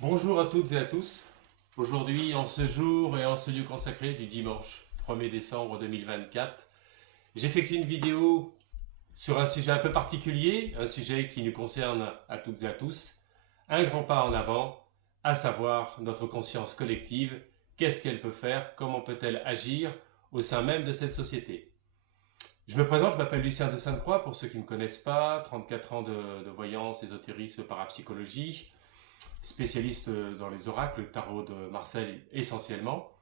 Bonjour à toutes et à tous. Aujourd'hui, en ce jour et en ce lieu consacré du dimanche 1er décembre 2024, j'effectue une vidéo sur un sujet un peu particulier, un sujet qui nous concerne à toutes et à tous, un grand pas en avant, à savoir notre conscience collective, qu'est-ce qu'elle peut faire, comment peut-elle agir au sein même de cette société. Je me présente, je m'appelle Lucien de Sainte-Croix, pour ceux qui ne me connaissent pas, 34 ans de voyance, ésotérisme, parapsychologie, spécialiste dans les oracles, le tarot de Marseille essentiellement.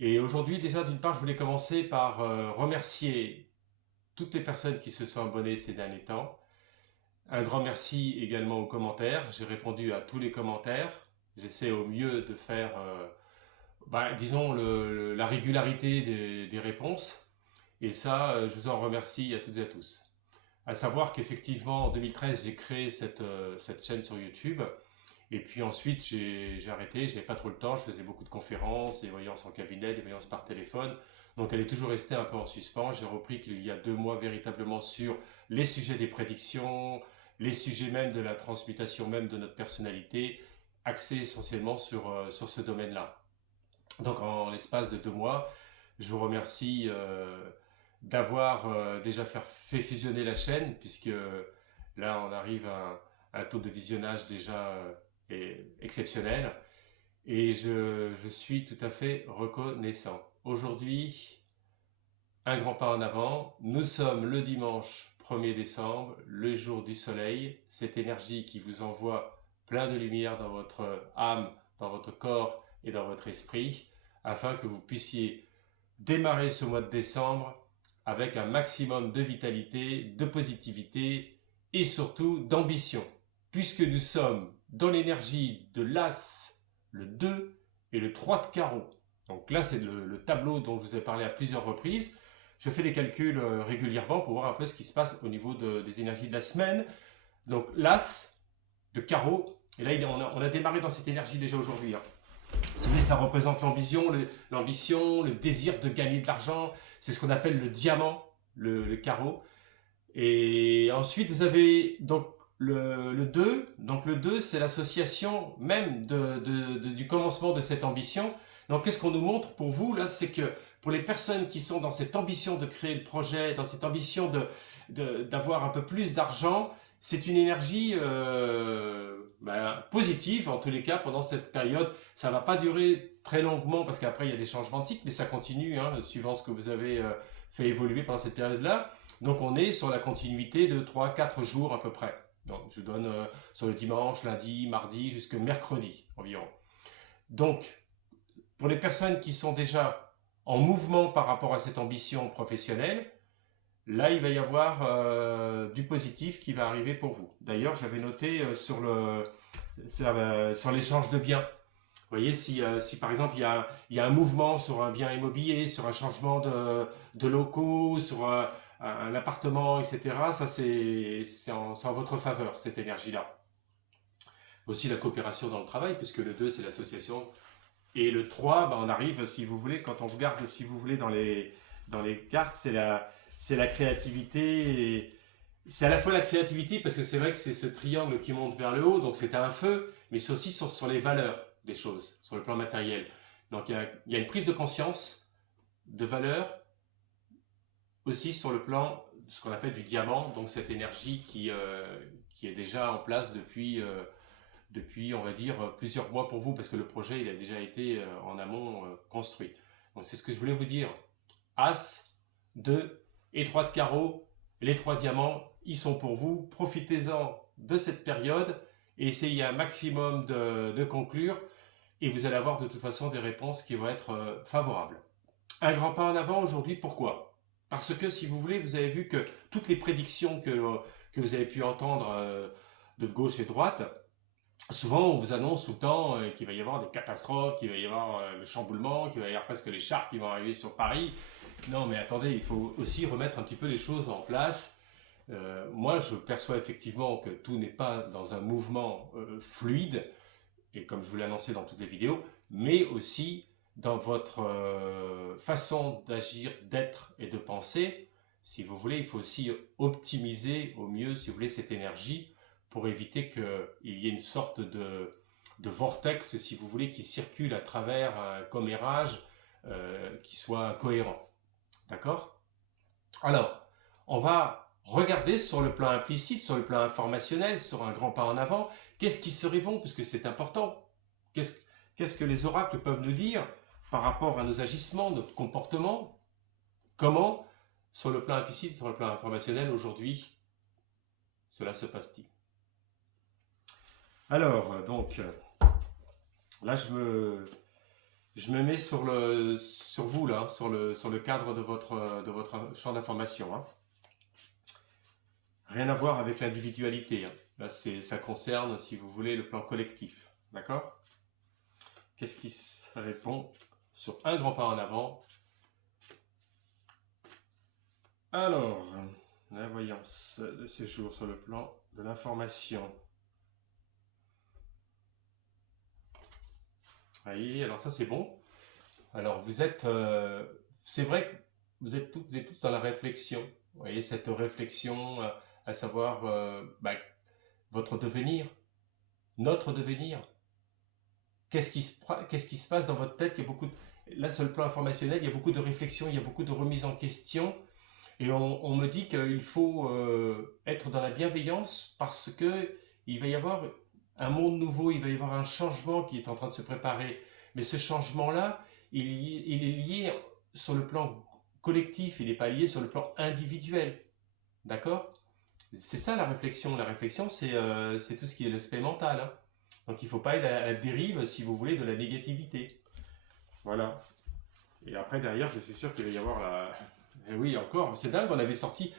Et aujourd'hui, déjà, d'une part, je voulais commencer par remercier toutes les personnes qui se sont abonnées ces derniers temps. Un grand merci également aux commentaires. J'ai répondu à tous les commentaires. J'essaie au mieux de faire, disons, la régularité des réponses. Et ça, je vous en remercie à toutes et à tous. À savoir qu'effectivement, en 2013, j'ai créé cette chaîne sur YouTube. Et puis ensuite, j'ai arrêté, je n'avais pas trop le temps, je faisais beaucoup de conférences, des voyances en cabinet, des voyances par téléphone. Donc elle est toujours restée un peu en suspens. J'ai repris qu'il y a 2 mois véritablement sur les sujets des prédictions, les sujets même de la transmutation même de notre personnalité, axés essentiellement sur ce domaine-là. Donc en l'espace de 2 mois, je vous remercie d'avoir déjà fait fusionner la chaîne, puisque là on arrive à un taux de visionnage déjà exceptionnel. Et je suis tout à fait reconnaissant. Aujourd'hui, un grand pas en avant. Nous sommes le dimanche 1er décembre, le jour du soleil, cette énergie qui vous envoie plein de lumière dans votre âme, dans votre corps et dans votre esprit, afin que vous puissiez démarrer ce mois de décembre avec un maximum de vitalité, de positivité et surtout d'ambition, puisque nous sommes dans l'énergie de l'As, le 2 et le 3 de carreau. Donc là, c'est le tableau dont je vous ai parlé à plusieurs reprises. Je fais des calculs régulièrement pour voir un peu ce qui se passe au niveau des énergies de la semaine. Donc l'As de carreau, et là on a démarré dans cette énergie déjà aujourd'hui. Si vous voulez, ça représente l'ambition, le désir de gagner de l'argent. C'est ce qu'on appelle le diamant, le carreau. Et ensuite, vous avez donc le 2. Donc le 2, c'est l'association même du commencement de cette ambition. Donc qu'est-ce qu'on nous montre pour vous là? C'est que pour les personnes qui sont dans cette ambition de créer le projet, dans cette ambition d'avoir un peu plus d'argent, c'est une énergie positive en tous les cas pendant cette période. Ça ne va pas durer très longuement parce qu'après il y a des changements de cycle, mais ça continue suivant ce que vous avez fait évoluer pendant cette période-là. Donc on est sur la continuité de 3-4 jours à peu près. Donc je vous donne sur le dimanche, lundi, mardi, jusque mercredi environ. Donc pour les personnes qui sont déjà en mouvement par rapport à cette ambition professionnelle, là il va y avoir du positif qui va arriver pour vous. D'ailleurs j'avais noté sur l'échange de biens. Vous voyez, si par exemple il y a un mouvement sur un bien immobilier, sur un changement de locaux, sur un appartement, etc., ça c'est en votre faveur, cette énergie-là. Aussi la coopération dans le travail, puisque le 2 c'est l'association. Et le 3, on arrive, si vous voulez, quand on regarde, si vous voulez, dans les cartes, c'est la créativité. C'est à la fois la créativité, parce que c'est vrai que c'est ce triangle qui monte vers le haut, donc c'est un feu, mais c'est aussi sur les valeurs des choses, sur le plan matériel. Donc il y a une prise de conscience de valeur aussi sur le plan de ce qu'on appelle du diamant, donc cette énergie qui est déjà en place depuis, on va dire, plusieurs mois pour vous, parce que le projet il a déjà été en amont construit. Donc c'est ce que je voulais vous dire. As, 2 et 3 de carreau, les 3 diamants, ils sont pour vous. Profitez-en de cette période et essayez un maximum de conclure et vous allez avoir de toute façon des réponses qui vont être favorables. Un grand pas en avant aujourd'hui, pourquoi? Parce que si vous voulez, vous avez vu que toutes les prédictions que vous avez pu entendre de gauche et de droite, souvent on vous annonce tout le temps qu'il va y avoir des catastrophes, qu'il va y avoir le chamboulement, qu'il va y avoir presque les chars qui vont arriver sur Paris. Non mais attendez, il faut aussi remettre un petit peu les choses en place. Moi je perçois effectivement que tout n'est pas dans un mouvement fluide, et comme je vous l'ai annoncé dans toutes les vidéos, mais aussi dans votre façon d'agir, d'être et de penser. Si vous voulez, il faut aussi optimiser au mieux, si vous voulez, cette énergie pour éviter qu'il y ait une sorte de vortex, si vous voulez, qui circulent à travers un commérage qui soit cohérent. D'accord? Alors, on va regarder sur le plan implicite, sur le plan informationnel, sur un grand pas en avant, qu'est-ce qui serait bon, puisque c'est important. Qu'est-ce que les oracles peuvent nous dire par rapport à nos agissements, notre comportement? Comment, sur le plan implicite, sur le plan informationnel, aujourd'hui, cela se passe-t-il? Alors, donc, là, je me mets sur vous, là, sur le cadre de votre champ d'information. Hein. Rien à voir avec l'individualité. Hein. Là, ça concerne, si vous voulez, le plan collectif. D'accord? Qu'est-ce qui se répond sur un grand pas en avant? Alors, la voyance de ce jour sur le plan de l'information. Oui, alors ça c'est bon. Alors vous êtes, c'est vrai que vous êtes tous dans la réflexion. Vous voyez, cette réflexion, à savoir votre devenir, notre devenir. Qu'est-ce qui se passe dans votre tête? Il y a beaucoup là, sur le plan informationnel, il y a beaucoup de réflexion, il y a beaucoup de remise en question. Et on me dit qu'il faut être dans la bienveillance parce que il va y avoir un monde nouveau, il va y avoir un changement qui est en train de se préparer. Mais ce changement-là, il est lié sur le plan collectif, il n'est pas lié sur le plan individuel. D'accord? C'est ça la réflexion. La réflexion, c'est tout ce qui est l'aspect mental. Hein. Donc il ne faut pas être à la dérive, si vous voulez, de la négativité. Voilà. Et après, derrière, je suis sûr qu'il va y avoir la... Et oui, encore, c'est dingue, on avait sorti...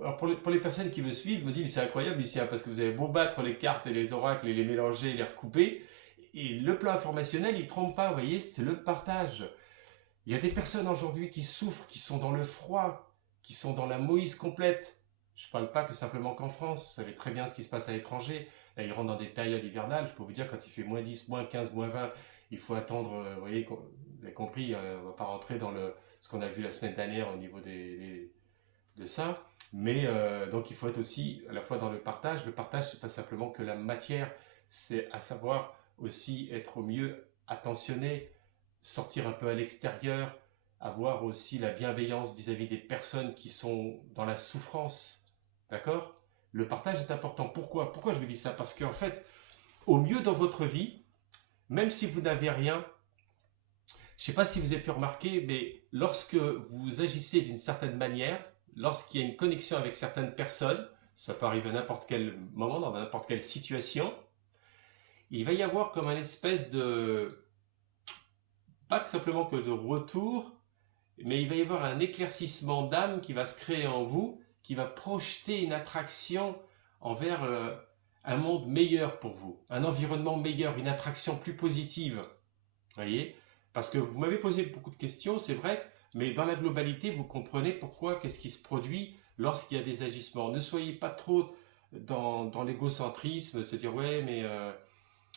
Alors pour les personnes qui me suivent, me disent, mais c'est incroyable, Lucien, parce que vous avez beau battre les cartes et les oracles et les mélanger, les recouper, et le plan informationnel, il ne trompe pas, vous voyez, c'est le partage. Il y a des personnes aujourd'hui qui souffrent, qui sont dans le froid, qui sont dans la Moïse complète. Je ne parle pas que simplement qu'en France, vous savez très bien ce qui se passe à l'étranger. Là, ils rentrent dans des périodes hivernales, je peux vous dire, quand il fait moins 10, moins 15, moins 20, il faut attendre, vous voyez, vous avez compris, on ne va pas rentrer dans ce qu'on a vu la semaine dernière au niveau de ça. Mais donc il faut être aussi à la fois dans le partage. Le partage, c'est pas simplement que la matière, c'est à savoir aussi être au mieux attentionné, sortir un peu à l'extérieur, avoir aussi la bienveillance vis-à-vis des personnes qui sont dans la souffrance. D'accord? Le partage est important. Pourquoi? Pourquoi je vous dis ça? Parce qu'en fait, au mieux dans votre vie, même si vous n'avez rien, je ne sais pas si vous avez pu remarquer, mais lorsque vous agissez d'une certaine manière, lorsqu'il y a une connexion avec certaines personnes, ça peut arriver à n'importe quel moment, dans n'importe quelle situation, il va y avoir comme un espèce de, pas simplement que de retour, mais il va y avoir un éclaircissement d'âme qui va se créer en vous, qui va projeter une attraction envers un monde meilleur pour vous, un environnement meilleur, une attraction plus positive. Vous voyez? Parce que vous m'avez posé beaucoup de questions, c'est vrai, mais dans la globalité, vous comprenez pourquoi, qu'est-ce qui se produit lorsqu'il y a des agissements. Ne soyez pas trop dans l'égocentrisme, se dire ouais, mais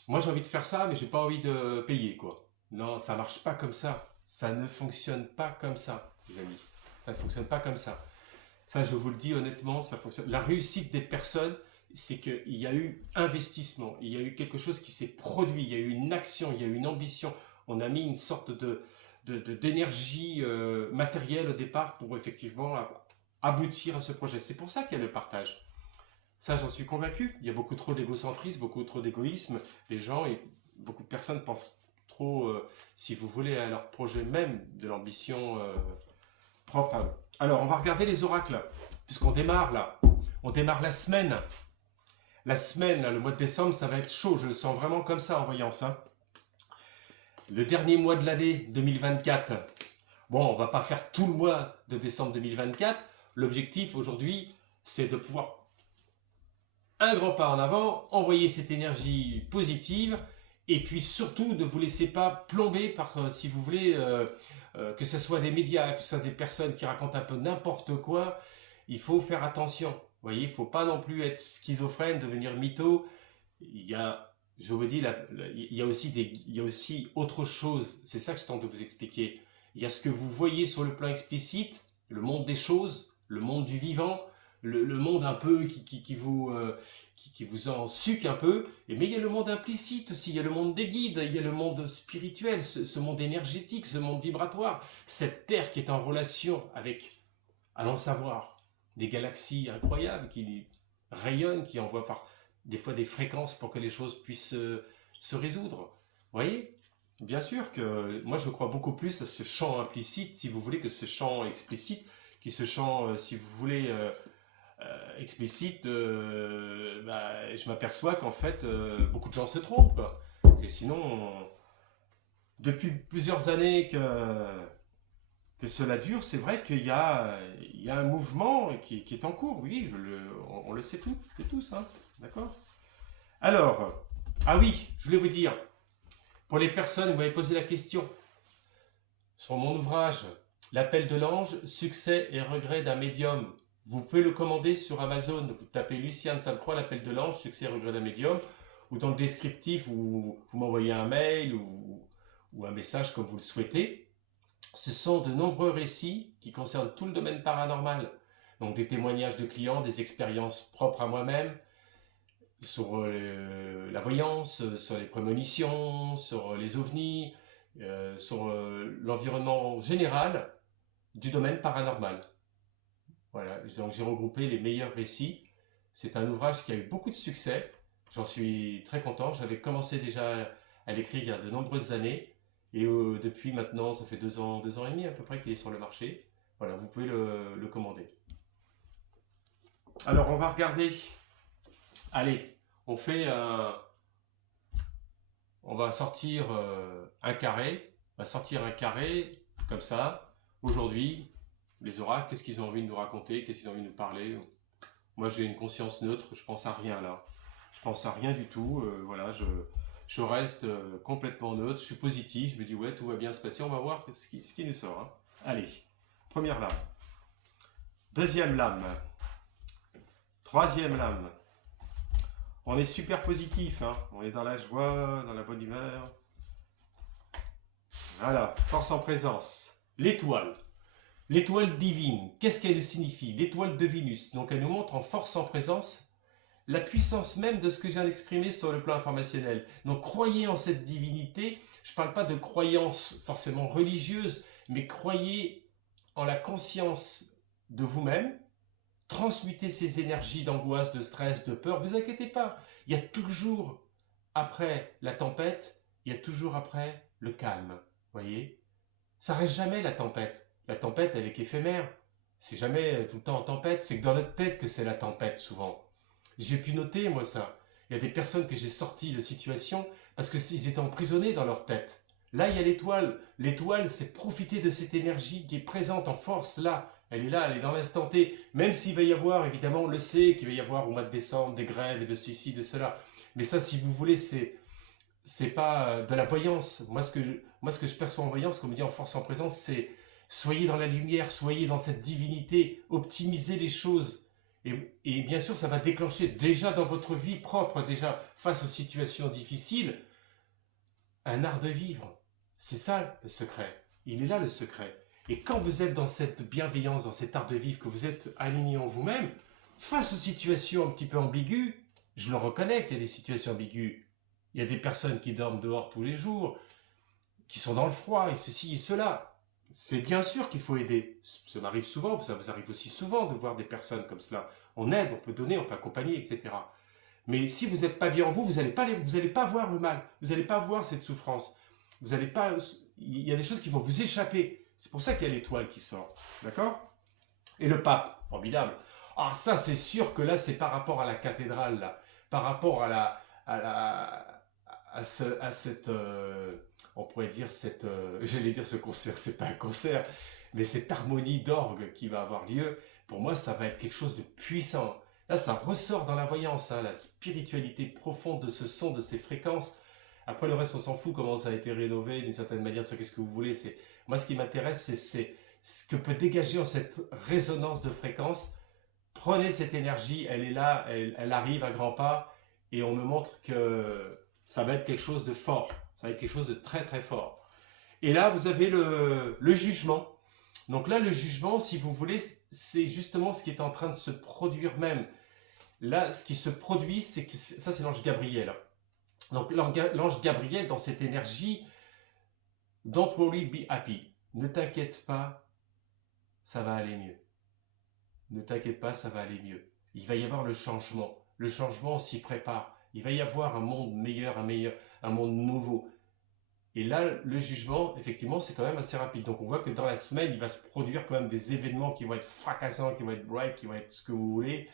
moi j'ai envie de faire ça, mais j'ai pas envie de payer quoi. Non, ça marche pas comme ça. Ça ne fonctionne pas comme ça, les amis. Ça ne fonctionne pas comme ça. Ça, je vous le dis honnêtement, ça fonctionne. La réussite des personnes, c'est qu'il y a eu investissement, il y a eu quelque chose qui s'est produit, il y a eu une action, il y a eu une ambition. On a mis une sorte d'énergie matérielle au départ pour effectivement aboutir à ce projet. C'est pour ça qu'il y a le partage. Ça, j'en suis convaincu. Il y a beaucoup trop d'égocentrisme, beaucoup trop d'égoïsme. Les gens, et beaucoup de personnes pensent trop, si vous voulez, à leur projet même, de l'ambition propre à eux. Alors, on va regarder les oracles, puisqu'on démarre là. On démarre la semaine. La semaine, là, le mois de décembre, ça va être chaud. Je le sens vraiment comme ça en voyant ça. Le dernier mois de l'année 2024. Bon, on va pas faire tout le mois de décembre 2024. L'objectif aujourd'hui, c'est de pouvoir un grand pas en avant, envoyer cette énergie positive et puis surtout ne vous laissez pas plomber par, si vous voulez, que ce soit des médias, que ce soit des personnes qui racontent un peu n'importe quoi. Il faut faire attention. Vous voyez, il ne faut pas non plus être schizophrène, devenir mytho. Il y a, je vous dis, il y a aussi autre chose. C'est ça que je tente de vous expliquer. Il y a ce que vous voyez sur le plan explicite, le monde des choses, le monde du vivant, le monde un peu qui qui vous en sucent un peu. Mais il y a le monde implicite aussi, il y a le monde des guides, il y a le monde spirituel, ce monde énergétique, ce monde vibratoire, cette terre qui est en relation avec, allons savoir, des galaxies incroyables qui rayonnent, qui envoient des fois des fréquences pour que les choses puissent se résoudre. Vous voyez? Bien sûr que moi je crois beaucoup plus à ce champ implicite, si vous voulez, que ce champ explicite, qui ce champ, si vous voulez, explicite, je m'aperçois qu'en fait, beaucoup de gens se trompent, quoi. Parce que sinon, depuis plusieurs années que cela dure, c'est vrai qu'il y a un mouvement qui est en cours, oui, on le sait tous, hein, d'accord? Alors, ah oui, je voulais vous dire, pour les personnes, vous m'avez posé la question, sur mon ouvrage, L'appel de l'ange, succès et regrets d'un médium, vous pouvez le commander sur Amazon, vous tapez Lucien de Sainte-Croix, L'appel de l'ange, succès et regrets d'un médium, ou dans le descriptif, vous m'envoyez un mail ou un message comme vous le souhaitez. Ce sont de nombreux récits qui concernent tout le domaine paranormal. Donc des témoignages de clients, des expériences propres à moi-même, sur la voyance, sur les prémonitions, sur les ovnis, sur l'environnement général du domaine paranormal. Voilà, donc j'ai regroupé les meilleurs récits. C'est un ouvrage qui a eu beaucoup de succès. J'en suis très content. J'avais commencé déjà à l'écrire il y a de nombreuses années. Et depuis maintenant, ça fait 2 ans et demi à peu près qu'il est sur le marché. Voilà, vous pouvez le commander. Alors, on va regarder. Allez, on va sortir un carré. On va sortir un carré, comme ça. Aujourd'hui, les oracles, qu'est-ce qu'ils ont envie de nous raconter? Qu'est-ce qu'ils ont envie de nous parler? Moi, j'ai une conscience neutre. Je pense à rien là. Je pense à rien du tout. Voilà, je reste complètement neutre, je suis positif, je me dis ouais, tout va bien se passer, on va voir ce qui nous sort. Hein. Allez, première lame, deuxième lame, troisième lame. On est super positif, hein. On est dans la joie, dans la bonne humeur. Voilà, force en présence. L'étoile. L'étoile divine, qu'est-ce qu'elle signifie? L'étoile de Vénus, donc elle nous montre en force en présence la puissance même de ce que je viens d'exprimer sur le plan informationnel. Donc croyez en cette divinité, je ne parle pas de croyance forcément religieuse, mais croyez en la conscience de vous-même, transmutez ces énergies d'angoisse, de stress, de peur, ne vous inquiétez pas, il y a toujours après la tempête, il y a toujours après le calme, voyez? Ça reste jamais la tempête elle est qu'éphémère, c'est jamais tout le temps en tempête, c'est que dans notre tête que c'est la tempête souvent. J'ai pu noter, moi, ça. Il y a des personnes que j'ai sorties de situations parce qu'ils étaient emprisonnés dans leur tête. Là, il y a l'étoile. L'étoile, c'est profiter de cette énergie qui est présente en force, là. Elle est dans l'instant T. Même s'il va y avoir, évidemment, on le sait, qu'il va y avoir au mois de décembre des grèves et de ceci, de cela. Mais ça, si vous voulez, c'est pas de la voyance. Moi, ce que je perçois en voyance, comme on dit en force en présence, c'est soyez dans la lumière, soyez dans cette divinité, optimisez les choses. Et bien sûr, ça va déclencher déjà dans votre vie propre, déjà face aux situations difficiles, un art de vivre. C'est ça le secret. Il est là le secret. Et quand vous êtes dans cette bienveillance, dans cet art de vivre, que vous êtes aligné en vous-même, face aux situations un petit peu ambiguës, je le reconnais qu'il y a des situations ambiguës. Il y a des personnes qui dorment dehors tous les jours, qui sont dans le froid, et ceci et cela. C'est bien sûr qu'il faut aider. Ça m'arrive souvent, ça vous arrive aussi souvent de voir des personnes comme cela. On aide, on peut donner, on peut accompagner, etc. Mais si vous n'êtes pas bien en vous, vous n'allez pas voir le mal. Vous n'allez pas voir cette souffrance. Il y a des choses qui vont vous échapper. C'est pour ça qu'il y a l'étoile qui sort. D'accord? Et le pape, formidable. Ah, ça, c'est sûr que là, c'est par rapport à la cathédrale, là. Par rapport à cette, on pourrait dire j'allais dire ce concert, c'est pas un concert, mais cette harmonie d'orgue qui va avoir lieu, pour moi ça va être quelque chose de puissant. Là ça ressort dans la voyance, hein, la spiritualité profonde de ce son, de ces fréquences. Après le reste on s'en fout comment ça a été rénové d'une certaine manière, sur qu'est-ce que vous voulez. Moi ce qui m'intéresse c'est ce que peut dégager en cette résonance de fréquences. Prenez cette énergie, elle est là, elle arrive à grands pas et on me montre que ça va être quelque chose de fort, ça va être quelque chose de très très fort. Et là, vous avez le jugement. Donc là, le jugement, si vous voulez, c'est justement ce qui est en train de se produire même. là, ce qui se produit, c'est que ça, c'est l'ange Gabriel. Donc, l'ange Gabriel, dans cette énergie, don't worry, be happy. Ne t'inquiète pas, ça va aller mieux. Ne t'inquiète pas, ça va aller mieux. Il va y avoir le changement. Le changement, on s'y prépare. Il va y avoir un monde meilleur, un monde nouveau. Et là, le jugement, effectivement, c'est quand même assez rapide. Donc, on voit que dans la semaine, il va se produire quand même des événements qui vont être fracassants, qui vont être bright, qui vont être ce que vous voulez.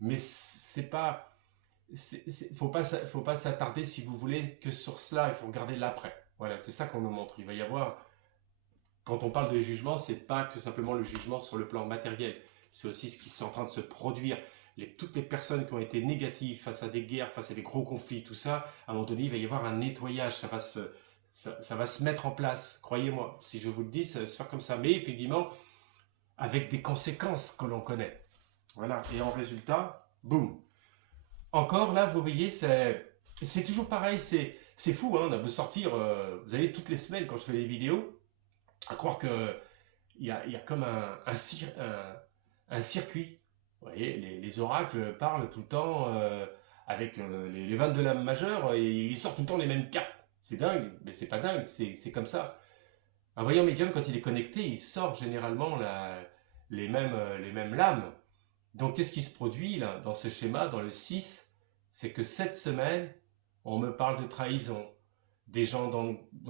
Mais c'est pas... faut pas s'attarder, si vous voulez, que sur cela. Il faut regarder l'après. Voilà, c'est ça qu'on nous montre. Il va y avoir... Quand on parle de jugement, c'est pas que simplement le jugement sur le plan matériel. C'est aussi ce qui est en train de se produire. Toutes les personnes qui ont été négatives face à des guerres, face à des gros conflits, tout ça, à un moment donné, il va y avoir un nettoyage. Ça va se mettre en place. Croyez-moi, si je vous le dis, ça va se faire comme ça. Mais effectivement, avec des conséquences que l'on connaît. Voilà. Et en résultat, boum. Encore là, vous voyez, c'est toujours pareil. C'est fou, hein, on a beau sortir, vous savez, toutes les semaines quand je fais des vidéos, à croire que il y a comme un circuit. Vous voyez, les oracles parlent tout le temps avec les 22 lames majeures et ils sortent tout le temps les mêmes cartes. C'est dingue, mais c'est pas dingue, c'est comme ça. Un voyant médium, quand il est connecté, il sort généralement les mêmes lames. Donc, qu'est-ce qui se produit là, dans ce schéma, dans le 6? C'est que cette semaine, on me parle de trahison. Des gens dans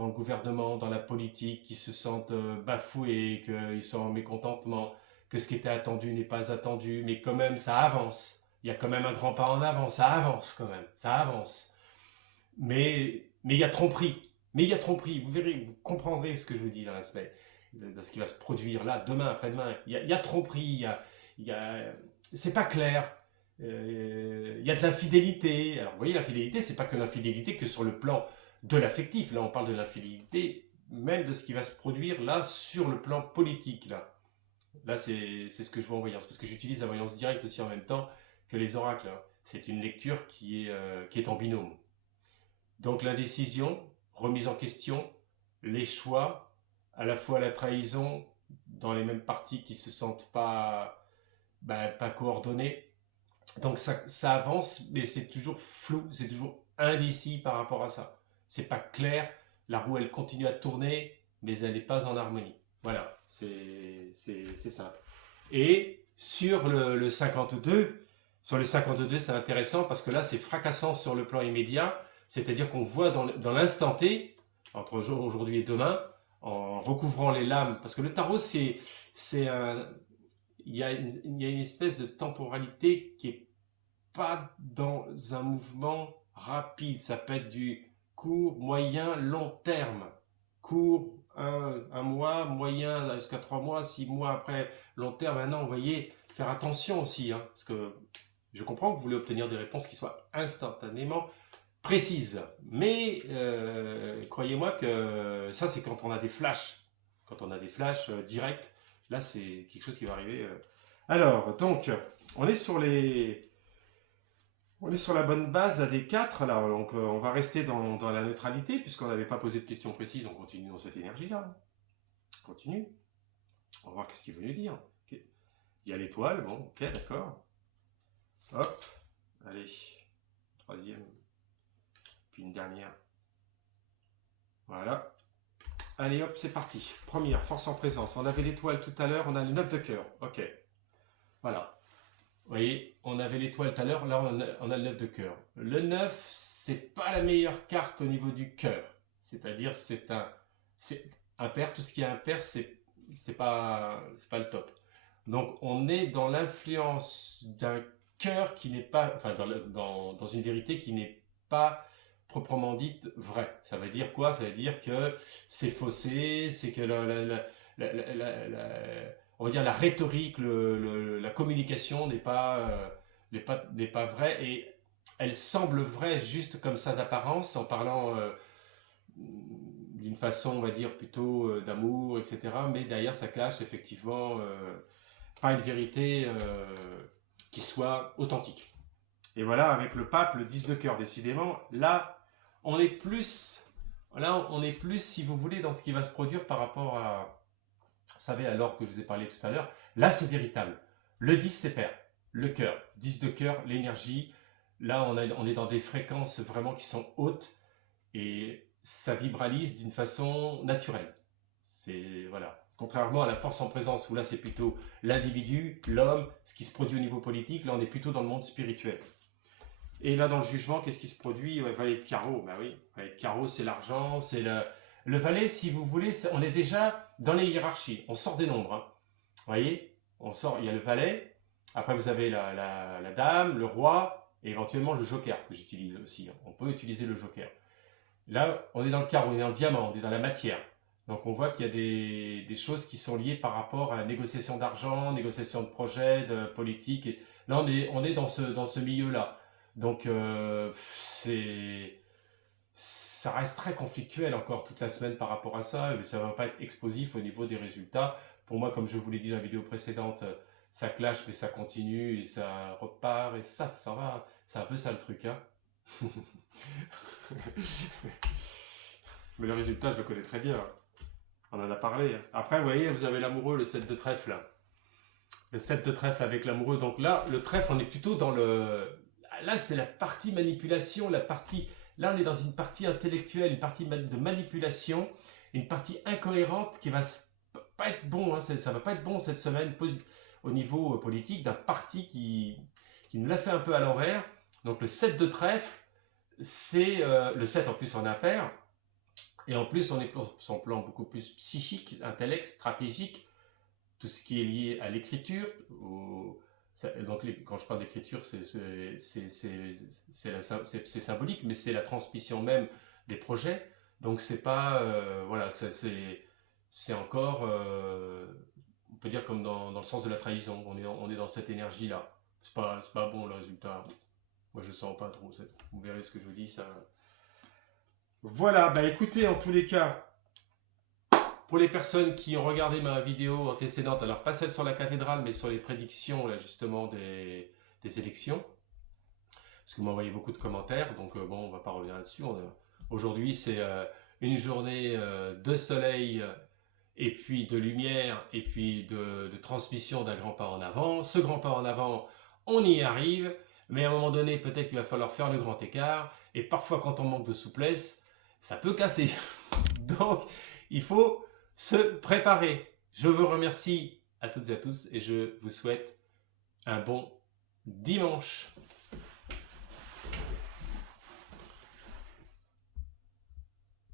le gouvernement, dans la politique, qui se sentent bafoués, qu'ils sont en mécontentement, que ce qui était attendu n'est pas attendu, mais quand même, ça avance. Il y a quand même un grand pas en avant, ça avance quand même, ça avance. Mais il y a tromperie. Mais il y a tromperie. Vous verrez, vous comprendrez ce que je vous dis dans la semaine, dans ce qui va se produire là, demain, après-demain. Il y a tromperie, c'est pas clair. Il y a de l'infidélité. Alors, vous voyez, l'infidélité, c'est pas que l'infidélité que sur le plan de l'affectif. Là, on parle de l'infidélité, même de ce qui va se produire là sur le plan politique. Là c'est ce que je vois en voyance. Parce que j'utilise la voyance directe aussi en même temps que les oracles. Hein. C'est une lecture qui est en binôme. Donc l'indécision, remise en question, les choix, à la fois la trahison dans les mêmes parties qui se sentent pas coordonnées. Donc ça avance, mais c'est toujours flou, c'est toujours indécis par rapport à ça. C'est pas clair, la roue elle continue à tourner, mais elle n'est pas en harmonie. Voilà, c'est simple. Et sur le 52, c'est intéressant parce que là c'est fracassant sur le plan immédiat, c'est-à-dire qu'on voit dans l'instant T, entre aujourd'hui et demain, en recouvrant les lames, parce que le tarot il y a une espèce de temporalité qui est pas dans un mouvement rapide. Ça peut être du court, moyen, long terme. Court, un mois, moyen jusqu'à 3 mois, 6 mois après, long terme, un an. Vous voyez, faire attention aussi, hein, parce que je comprends que vous voulez obtenir des réponses qui soient instantanément précises. Mais croyez-moi que ça, c'est quand on a des flashs. Quand on a des flashs directs, là, c'est quelque chose qui va arriver. Alors, donc, on est sur la bonne base à des 4 là, donc on va rester dans la neutralité puisqu'on n'avait pas posé de questions précises, on continue dans cette énergie-là. On continue. On va voir qu'est-ce qu'il veut nous dire. Okay. Il y a l'étoile, bon, ok, d'accord. Hop, allez, troisième, puis une dernière. Voilà. Allez, hop, c'est parti. Première, force en présence. On avait l'étoile tout à l'heure, on a le 9 de cœur. Ok. Voilà. Vous voyez, on avait l'étoile tout à l'heure, là on a le 9 de cœur. Le 9, c'est pas la meilleure carte au niveau du cœur. C'est-à-dire, c'est impair, tout ce qui est impair, c'est pas le top. Donc on est dans l'influence d'un cœur qui n'est pas, enfin dans une vérité qui n'est pas proprement dite vraie. Ça veut dire quoi? Ça veut dire que c'est faussé, c'est que on va dire la rhétorique, la communication n'est pas vraie et elle semble vraie juste comme ça d'apparence en parlant d'une façon on va dire plutôt d'amour, etc. Mais derrière ça cache effectivement pas une vérité qui soit authentique. Et voilà, avec le pape, le 10 de cœur, décidément, là on est plus, si vous voulez, dans ce qui va se produire par rapport à, vous savez, à l'orgue que je vous ai parlé tout à l'heure, là c'est véritable. Le 10 c'est pair. le cœur. 10 de cœur, l'énergie. Là, on est dans des fréquences vraiment qui sont hautes et ça vibralise d'une façon naturelle. C'est, voilà. Contrairement à la force en présence, où là, c'est plutôt l'individu, l'homme, ce qui se produit au niveau politique. Là, on est plutôt dans le monde spirituel. Et là, dans le jugement, qu'est-ce qui se produit? Ouais, valet de carreau, bah oui. Valet de carreau, c'est l'argent, c'est le valet, si vous voulez, on est déjà dans les hiérarchies. On sort des nombres. Hein. Vous voyez? On sort, il y a le valet, après vous avez la dame, le roi, et éventuellement le joker que j'utilise aussi. On peut utiliser le joker. Là, on est dans le carreau, on est en diamant, on est dans la matière. Donc on voit qu'il y a des choses qui sont liées par rapport à la négociation d'argent, négociation de projets, de politique. Et là, on est dans ce milieu-là. Donc ça reste très conflictuel encore toute la semaine par rapport à ça. Mais ça ne va pas être explosif au niveau des résultats. Pour moi, comme je vous l'ai dit dans la vidéo précédente, ça clash, mais ça continue et ça repart. Et ça va. C'est un peu ça le truc. Hein. Mais le résultat, je le connais très bien. On en a parlé. Après, vous voyez, vous avez l'amoureux, le 7 de trèfle. Là. Le 7 de trèfle avec l'amoureux. Donc là, le trèfle, on est plutôt dans le... Là, c'est la partie manipulation, la partie... Là, on est dans une partie intellectuelle, une partie de manipulation, une partie incohérente qui va pas être bon. Hein, ça va pas être bon cette semaine au niveau politique d'un parti qui nous l'a fait un peu à l'envers. Donc le 7 de trèfle, c'est le 7 en plus en impair. Et en plus, on est sur son plan beaucoup plus psychique, intellect, stratégique, tout ce qui est lié à l'écriture. Donc, quand je parle d'écriture, c'est symbolique, mais c'est la transmission même des projets. Donc, c'est pas. Voilà, c'est encore. On peut dire comme dans le sens de la trahison. On est dans cette énergie-là. C'est pas bon le résultat. Moi, je sens pas trop. Vous verrez ce que je vous dis. Ça. Voilà, bah écoutez, en tous les cas, pour les personnes qui ont regardé ma vidéo antécédente, alors pas celle sur la cathédrale, mais sur les prédictions là, justement des élections, parce que vous m'envoyez beaucoup de commentaires, donc bon, on va pas revenir là-dessus. Aujourd'hui, c'est une journée de soleil, et puis de lumière, et puis de transmission d'un grand pas en avant. Ce grand pas en avant, on y arrive, mais à un moment donné, peut-être qu'il va falloir faire le grand écart, et parfois quand on manque de souplesse, ça peut casser. Donc, il faut se préparer. Je vous remercie à toutes et à tous et je vous souhaite un bon dimanche.